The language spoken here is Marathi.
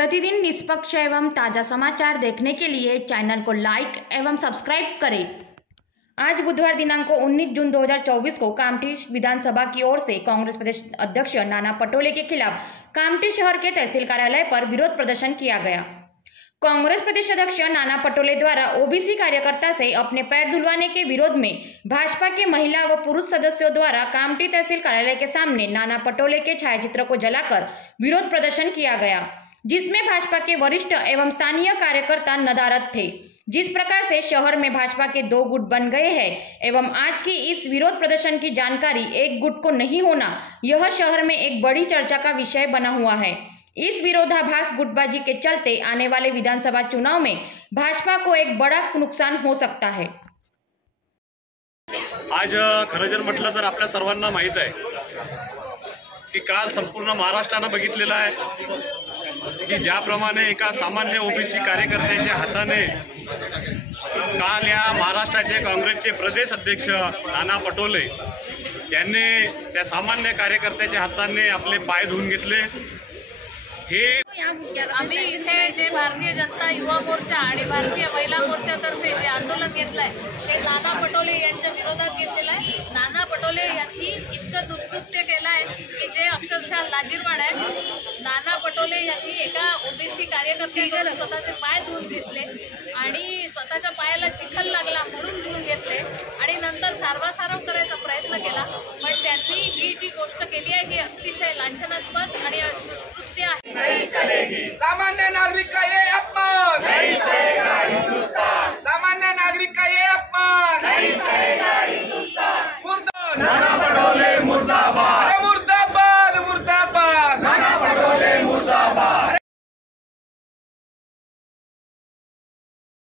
प्रतिदिन निष्पक्ष एवं ताज़ा समाचार देखने के लिए चैनल को लाइक एवं सब्सक्राइब करें। आज बुधवार दिनांक 19 जून 2024 को कामठी विधानसभा की ओर से कांग्रेस प्रदेश अध्यक्ष नाना पटोले के खिलाफ कामठी शहर के तहसील कार्यालय पर विरोध प्रदर्शन किया गया। कांग्रेस प्रदेश अध्यक्ष नाना पटोले द्वारा ओबीसी कार्यकर्ता से अपने पैर धुलवाने के विरोध में भाजपा के महिला व पुरुष सदस्यों द्वारा कामठी तहसील कार्यालय के सामने नाना पटोले के छायाचित्र को जलाकर विरोध प्रदर्शन किया गया, जिसमें भाजपा के वरिष्ठ एवं स्थानीय कार्यकर्ता नदारद थे। जिस प्रकार से शहर में भाजपा के दो गुट बन गए हैं एवं आज की इस विरोध प्रदर्शन की जानकारी एक गुट को नहीं होना, यह शहर में एक बड़ी चर्चा का विषय बना हुआ है। इस विरोधाभास गुटबाजी के चलते आने वाले विधानसभा चुनाव में भाजपा को एक बड़ा नुकसान हो सकता है। आज खरं जर म्हटलं तर आपल्या सर्वांना माहित आहे की काल संपूर्ण महाराष्ट्रानं बघितलेलं आहे की ज्याप्रमाणे एका सामान्य ओबीसी कार्यकर्त्याच्या हाताने काल या महाराष्ट्राचे काँग्रेसचे प्रदेश अध्यक्ष नाना पटोले यांनी त्या सामान्य कार्यकर्त्याच्या हाताने आपले पाय धुवून घेतले। आम्ही इथे जे भारतीय जनता युवा मोर्चा आणि भारतीय महिला मोर्चातर्फे जे आंदोलन घेतलंय ते नाना पटोले यांच्या विरोधात घेतलेलं आहे। नाना पटोले यांनी इतकं दुष्कृत्य केलं आहे की जे अक्षरशः लाजिरवाण आहे। नाना पटोले यांनी एका ओबीसी कार्यकर्त्याकडून स्वतःचे पाय धुवून घेतले आणि स्वतःच्या पायाला चिखल लागला म्हणून धुवून घेतले आणि नंतर सारवासारव करायचा प्रयत्न केला। पण त्यांनी ही जी गोष्ट केली आहे ही अतिशय लांछनास्पद आणि दुष्कृत्य आहे। सामान्य नागरिक का